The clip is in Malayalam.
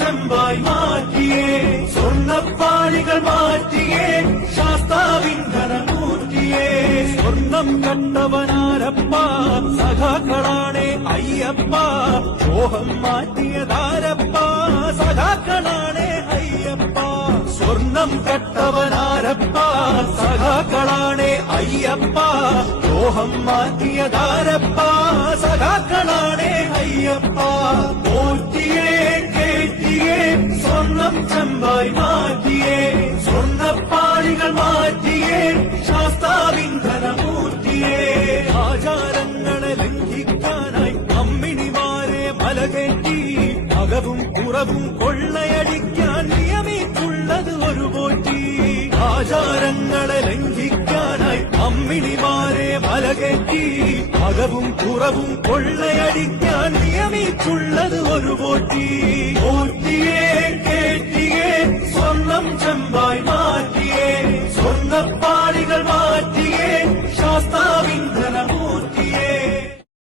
ചെമ്പായി മാറ്റിയേ സ്വർണ്ണപ്പാളികൾ മാറ്റിയേ ശാസ്താവിൻ ധനമൂർത്തിയേ സ്വർണം കണ്ടവനാരപ്പ സഖാക്കളാണേ അയ്യപ്പ മോഹം മാറ്റിയതാരപ്പ സഖാക്കളാണേ അയ്യപ്പ സ്വർണം കട്ടവനാരപ്പ സഖാക്കളാണേ അയ്യപ്പ മോഹം മാറ്റിയതാരപ്പ സഖാക്കളാണേ അയ്യപ്പ പോറ്റിയേ കേറ്റിയേ സ്വർണം ചെമ്പായി മാറ്റിയേ സ്വർണ്ണപ്പാളികൾ മാറ്റിയേ ശാസ്താവിൻ ധനമൂർത്തിയേ ആചാരങ്ങളെ ലംഘിക്കാനായി അമ്മിണിമാരെ മലകേറ്റി അകവും കുറവും കൊള്ളയടിക്കാൻ നിയമിച്ചുള്ളത് ഒരു പോറ്റി ആചാരങ്ങളെ ലംഘിക്കാനായി അമ്മിണിമാരെ മലകേറ്റി അകവും കുറവും കൊള്ളയടിക്കാൻ നിയമിച്ചുള്ളത് ഒരു പോറ്റി പോറ്റിയേ കേറ്റിയേ സ്വർണം ചെമ്പായി